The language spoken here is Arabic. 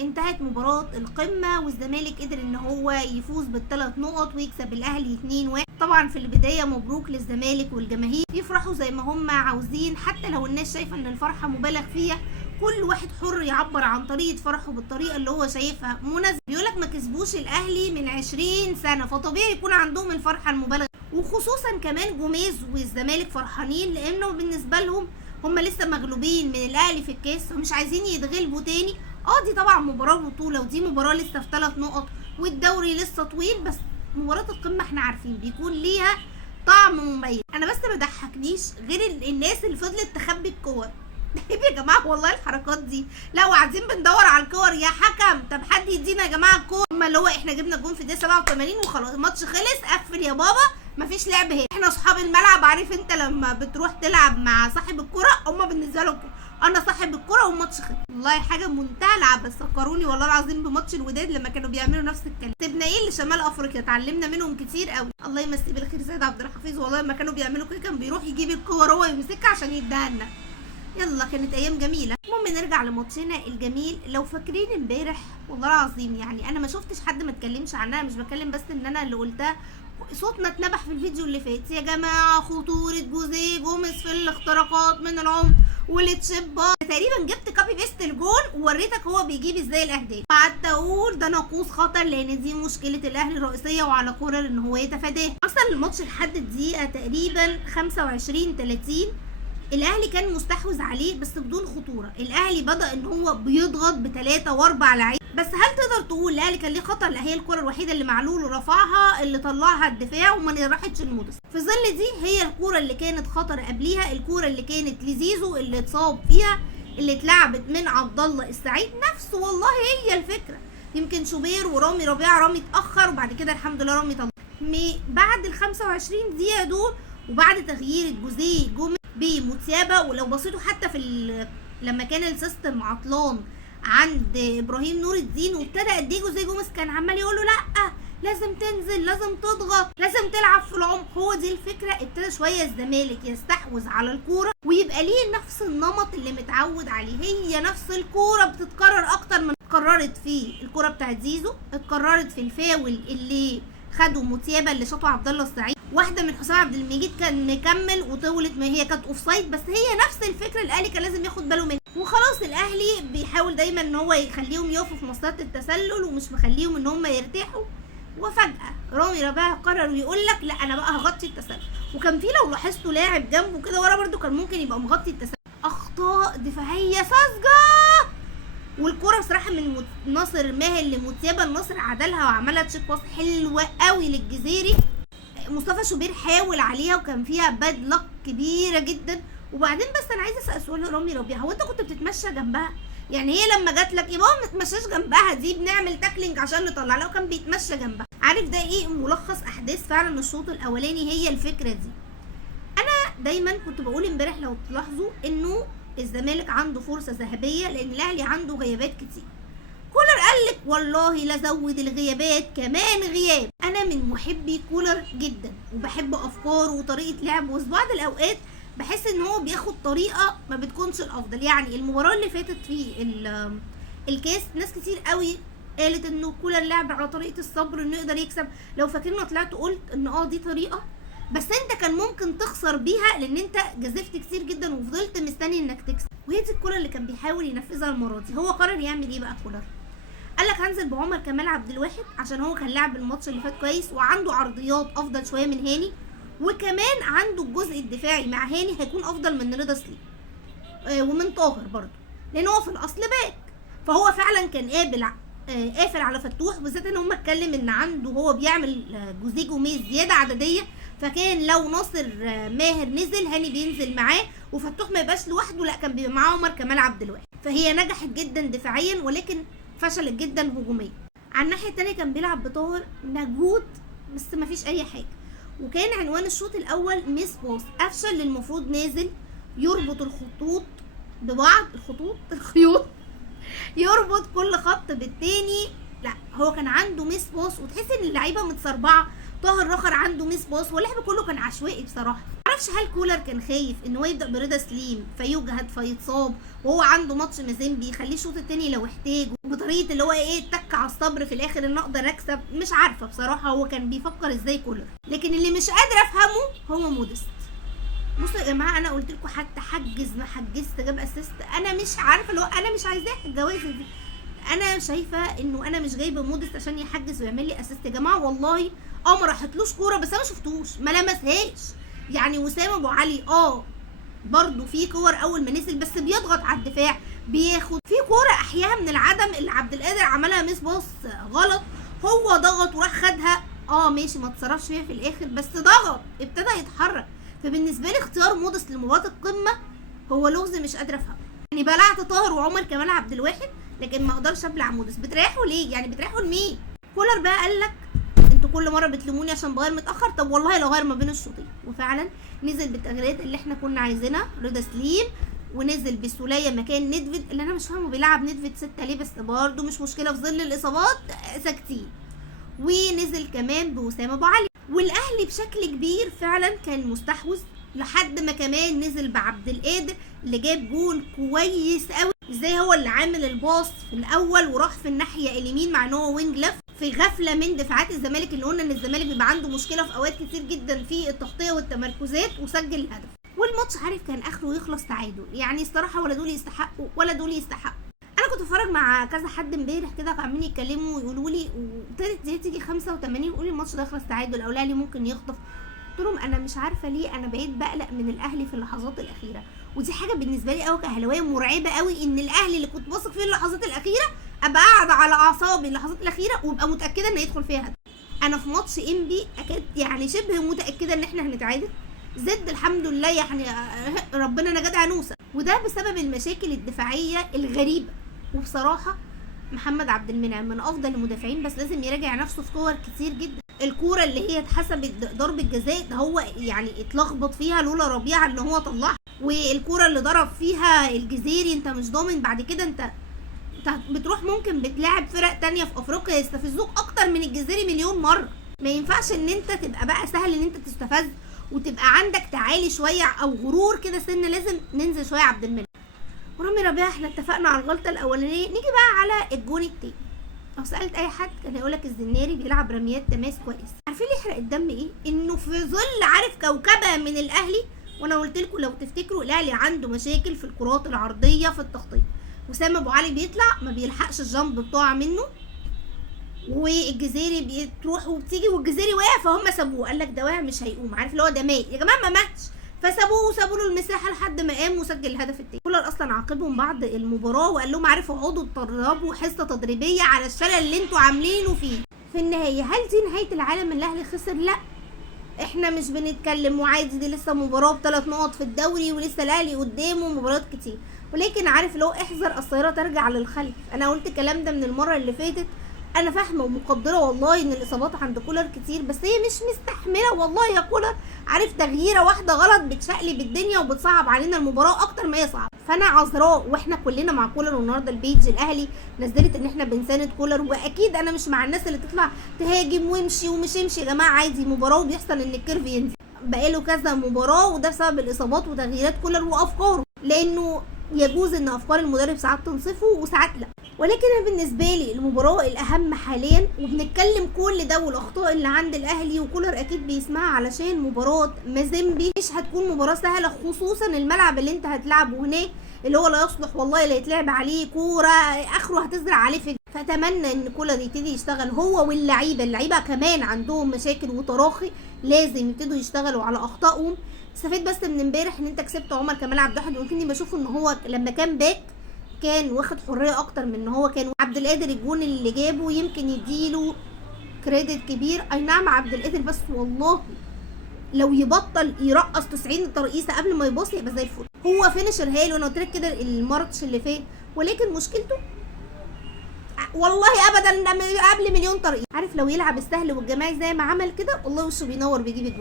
انتهت مباراة القمة والزمالك قدر ان هو يفوز بالثلاث نقط ويكسب الاهلي 2-1. طبعا في البداية مبروك للزمالك والجماهير، يفرحوا زي ما هم عاوزين، حتى لو الناس شايفة ان الفرحة مبالغ فيها. كل واحد حر يعبر عن طريقة فرحه بالطريقة اللي هو شايفها مناسبة. بيقولك ما كسبوش الاهلي من 20 سنة، فطبيعي يكون عندهم الفرحة المبالغة، وخصوصا كمان جوميز والزمالك فرحانين لانه بالنسبة لهم هم لسه مغلوبين من الاهلي في الكاس ومش عايزين يتغلبوا تاني. دي طبعا مباراة بطولة، ودي مباراة لسه في 3 نقط، والدوري لسه طويل، بس مباراة القمة احنا عارفين بيكون ليها طعم مميز. انا بس ما ضحكنيش غير الناس اللي فضلت تخبي الكور. يا جماعه والله الحركات دي، لا وقاعدين بندور على الكور يا حكم، طب حد يدينا يا جماعه الكور. اما اللي هو احنا جبنا جون في الدقيقه 87 وخلاص الماتش خلص، قفل يا بابا مفيش لعب هنا، احنا اصحاب الملعب. عارف انت لما بتروح تلعب مع صاحب الكره، هما بالنسبه لهم انا صاحب الكره والماتش خلص. والله حاجه منتهى العبث. فكروني والله العظيم بماتش الوداد لما كانوا بيعملوا نفس الكلام. سيبنا ايه لشمال افريقيا، اتعلمنا منهم كتير قوي. الله يمسيه بالخير سيد عبد الحفيظ، والله لما كانوا بيعملوا كده كان بيروح يجيب الكور هو يمسكها عشان يديها لنا. يلا كانت ايام جميله. المهم نرجع لماتشنا الجميل. لو فاكرين امبارح والله العظيم يعني انا ما شفتش حد ما اتكلمش عنها، مش بتكلم بس ان انا اللي قلتها، صوتنا اتنبح في الفيديو اللي فات يا جماعه. خطوره جوزيه جوميز في الاختراقات من العمق والتشيبات. تقريبا جبت كوبي بيست الجون ووريتك هو بيجيب ازاي الاهداف. قعدت اقول ده ناقوس خطر، لان دي مشكله الاهلي الرئيسيه، وعلى كولر ان هو يتفاداها. اصلا الماتش لحد الدقيقه تقريبا 25-30 الاهلي كان مستحوذ عليه بس بدون خطوره. الاهلي بدا ان هو بيضغط ب3 و4 لعيبه، بس هل تقدر تقول الاهلي كان ليه خطر؟ لا، هي الكره الوحيده اللي معلول رفعها اللي طلعها الدفاع وما راحتش المودس. في ظل دي هي الكره اللي كانت خطر قبليها، الكره اللي كانت لزيزو اللي اتصاب فيها، اللي اتلعبت من عبد الله السعيد نفسه. والله هي الفكره، يمكن شوبير ورامي ربيعه، رامي اتاخر وبعد كده الحمد لله رامي طلع بعد ال 25 دقيقه دول، وبعد تغيير جوزيه جوميز بموتسيابا. ولو بصيتوا حتى في لما كان السيستم عطلان عند ابراهيم نور الدين وابتدى قد ايه جوزيه جوميز كان عمال يقول له لا لازم تنزل، لازم تضغط، لازم تلعب في العمق. هو دي الفكره. ابتدى شويه الزمالك يستحوذ على الكوره ويبقى ليه نفس النمط اللي متعود عليه، هي نفس الكوره بتتكرر اكتر من اتكررت في الكوره بتاعت زيزو، اتكررت في الفاول اللي خدوا موتيابا اللي شاطه عبد الله السعيد، واحده من حسام عبد المجيد كان مكمل وطولت، ما هي كانت اوفسايد، بس هي نفس الفكره. الاهلي كان لازم ياخد باله منها. وخلاص الاهلي بيحاول دايما ان هو يخليهم يقفوا في مصيده التسلل ومش مخليهم ان هم يرتاحوا، وفجاه رامي ربيعه قرر ويقول لك لا انا بقى هغطي التسلل. وكان في لو لاحظتوا لاعب جنبه كده ورا برده كان ممكن يبقى مغطي التسلل. اخطاء دفاعيه ساذجه، والكره بصراحه من ناصر ماهر لموتسيابا، الناصر عدلها وعملها تشيك باس حلوه قوي للجزيري. مصطفى شوبير حاول عليها وكان فيها باد لك كبيره جدا. وبعدين بس انا عايزه اسال سؤال رامي ربيعه، هو انت كنت بتتمشى جنبها؟ يعني هي لما جات لك يبقى ما تتمشاش جنبها، دي بنعمل تاكلينج عشان نطلع لها، وكان بيتمشى جنبها. عارف ده ايه؟ ملخص احداث فعلا الشوط الاولاني هي الفكره دي. انا دايما كنت بقول امبارح لو تلاحظوا انه الزمالك عنده فرصه ذهبيه لان الاهلي عنده غيابات كتير. كولر قال لك والله لا زود الغيابات كمان غياب. انا من محبي كولر جدا وبحب افكاره وطريقه لعبه، وفي بعض الاوقات بحس ان هو بياخد طريقه ما بتكونش الافضل. يعني المباراه اللي فاتت في الكاس ناس كتير قوي قالت انه كولر لعب على طريقه الصبر انه يقدر يكسب. لو فاكرين طلعت قلت ان دي طريقه بس انت كان ممكن تخسر بيها لان انت جازفت كتير جدا وفضلت مستني انك تكسب، وهي دي الكولر اللي كان بيحاول ينفذها المره دي. هو قرر يعمل ايه بقى كولر؟ قال لك هنزل بعمر كمال عبد الواحد عشان هو كان لاعب الماتش اللي فات كويس وعنده عرضيات افضل شويه من هاني، وكمان عنده الجزء الدفاعي مع هاني هيكون افضل من رضا سليم ومن طاهر برضه لان هو في الاصل باك. فهو فعلا كان قافل على فتوح، بالذات ان هم اتكلم ان عنده هو بيعمل جوزيه جوميز زياده عدديه، فكان لو ناصر ماهر نزل هاني بينزل معاه وفتوح ما يبقاش لوحده، لا كان بيبقى معاه عمر كمال عبد الواحد. فهي نجحت جدا دفاعيا ولكن فشلت جدا هجوميا. على الناحيه الثانيه كان بيلعب بطاهر مجهود بس ما فيش اي حاجه، وكان عنوان الشوط الاول ميس باص. افشل اللي المفروض نازل يربط الخطوط ببعض، الخيوط يربط كل خط بالتاني، لا هو كان عنده ميس باص وتحس ان اللعيبه متسربعه. طاهر رخر عنده ميس باص واللعب كله كان عشوائي بصراحه. معرفش هل كولر كان خايف ان هو يبدا برضا سليم فيجهد فيتصاب وهو عنده ماتش مازيمبي يخليه الشوط التاني لو احتاج، وبطريقه اللي هو تك على الصبر في الاخر ان اقدر اكسب. مش عارفه بصراحه هو كان بيفكر ازاي كولر، لكن اللي مش قادره افهمه هو مودست. بصوا يا جماعه انا قلت لكم حتى حجز ما حجزت جاب اسيست، انا مش عارفه اللي هو انا مش عايزاه الجوائز دي. انا شايفه انه انا مش جايبه مودست عشان يحجز ويعمل لي اسيست يا جماعه، والله ما راحتلوش كوره بس انا ما شفتوش ما لمسهاش. يعني وسام ابو علي برضو في كور اول ما نزل بس بيضغط على الدفاع، بياخد في كوره احياها من العدم اللي عبد القادر عملها ميس باص غلط، هو ضغط وراح خدها ماشي ما اتصرفش فيها في الاخر بس ضغط ابتدى يتحرك. فبالنسبه لي اختيار مودست لمباراه القمه هو لغز مش قادره افهمه. يعني بلعت طاهر وعمر كمال عبد الواحد لكن ما اقدرش ابلع مودست. بتريحوا ليه؟ يعني بتريحوا لمين؟ كولر بقى قال لك انتوا كل مره بتلوموني عشان بغير متاخر، طب والله لو غير ما بين الشوطين. وفعلا نزل بالتغييرات اللي احنا كنا عايزينها، رضا سليم ونزل بسوليه مكان ندفد اللي انا مش فاهمه بيلعب ندفد 6 ليه، بس برده مش مشكله في ظل الاصابات ساكتين. ونزل كمان بوسام ابو علي، والاهلي بشكل كبير فعلا كان مستحوذ لحد ما كمان نزل بعبد القادر اللي جاب جول كويس قوي. ازاي هو اللي عامل الباص في الاول وراح في الناحيه اليمين مع ان هو وينج ليفت في غفله من دفاعات الزمالك، اللي قلنا ان الزمالك بيبقى عنده مشكله في اوقات كتير جدا في التغطيه والتمركزات، وسجل الهدف. والماتش عارف كان اخره يخلص تعادل، يعني الصراحه ولا دول يستحقوا ولا دول يستحقوا. انا كنت بتفرج مع كذا حد امبارح كده عمالين يتكلموا ويقولوا لي، وابتدت دي تيجي 85 يقولوا لي الماتش ده يخلص تعادل او الاهلي ممكن يخطف. قلت لهم انا مش عارفه ليه انا بقيت بقلق من الاهلي في اللحظات الاخيره، ودي حاجه بالنسبه لي قوي كاهلاويه مرعبه قوي، ان الاهلي اللي كنت واثق فيه اللحظات الاخيره ابقى قاعده على اعصابي اللحظات الاخيره وابقى متاكده ان هيدخل فيها هدف. انا في ماتش انبي اكاد يعني شبه متاكده ان احنا هنتعادل، زد الحمد لله يعني ربنا نجدها نوسه، وده بسبب المشاكل الدفاعيه الغريبه. وبصراحه محمد عبد المنعم من افضل المدافعين بس لازم يراجع نفسه في كور كتير جدا. الكوره اللي هي اتحسبت ضربه جزاء ده هو يعني اتلخبط فيها لولا ربيعه ان هو طلعها، والكوره اللي ضرب فيها الجزيري انت مش ضامن بعد كده، انت بتروح ممكن بتلاعب فرق تانية في افريقيا يستفزوك اكتر من الجزيري مليون مره. ما ينفعش ان انت تبقى بقى سهل ان انت تستفز وتبقى عندك تعالي شويه او غرور كده سنه، لازم ننزل شويه عبد المنعم. ورامي ربيعه احنا اتفقنا على الغلطه الاولانيه، نيجي بقى على الجون التاني. لو سالت اي حد كان هيقولك الزناري بيلعب رميات تماس كويس. عارفين اللي يحرق الدم ايه؟ انه في ظل عارف كوكبه من الاهلي، وانا قلت لكم لو تفتكروا الاهلي عنده مشاكل في الكرات العرضيه في التغطيه، وسام ابو علي بيطلع ما بيلحقش الجامب بتقع منه، والجزيري بتروح وبتيجي والجزيري واقع فهم سابوه، قال لك ده واقع مش هيقوم، عارف اللي هو ده مات يا جماعه ما ماتش، فسابوه له المساحه لحد ما قام وسجل الهدف التاني. كولر اصلا عاقبهم بعد المباراه وقال لهم عارفوا اقعدوا اتدربوا حصه تدريبيه على الشلل اللي انتوا عاملينه فيه. في النهايه هل دي نهايه العالم الاهلي خسر؟ لا، احنا مش بنتكلم وعادي، دي لسه مباراه ب3 نقط في الدوري ولسه الاهلي قدامه مباريات كتير، ولكن عارف لو احذر السياره ترجع للخلف. انا قلت الكلام ده من المره اللي فاتت، انا فاهمه ومقدره والله ان الاصابات عند كولر كتير، بس هي مش مستحمله والله يا كولر. عارف تغييره واحده غلط بتشقلب الدنيا وبتصعب علينا المباراه اكتر ما هي صعبه. فانا عذراء واحنا كلنا مع كولر، والنهارده البيج الاهلي نزلت ان احنا بنساند كولر، واكيد انا مش مع الناس اللي تطلع تهاجم وامشي ومش امشي. يا جماعه عادي مباراه وبيحصل ان الكيرف ينزل، بقاله كذا مباراه وده بسبب الاصابات وتغييرات كولر وافكاره، لانه يجوز ان افكار المدرب ساعات تنصفه وساعات لا. ولكن انا بالنسبه لي المباراه الاهم حاليا، وبنتكلم كل ده والاخطاء اللي عند الاهلي وكولر اكيد بيسمعها، علشان مباراه مازيمبي مش هتكون مباراه سهله، خصوصا الملعب اللي انت هتلعبه هناك اللي هو لا يصلح والله لا يتلعب عليه كوره، اخره هتزرع عليه فجر. فاتمنى ان كولر يبتدي يشتغل هو واللعيبه كمان عندهم مشاكل وتراخي، لازم يبتدوا يشتغلوا على اخطائهم. استفدت بس من امبارح ان انت كسبت عمر كمال عبد الواحد، ويمكن بشوف ان هو لما كان باك كان واخد حريه اكتر من ان هو كان عبد القادر. الجون اللي جابه يمكن يديله كريدت كبير، اي نعم عبد القادر، بس والله لو يبطل يرقص 90 ترقيصه قبل ما يباص يبقى زي الفل. هو فينشر هايل، وانا قلت لك كده الماتش اللي فات، ولكن مشكلته والله ابدا قبل مليون ترقيصه. عارف لو يلعب السهل والجماعي زي ما عمل كده والله وشه بينور بيجيب اجوان.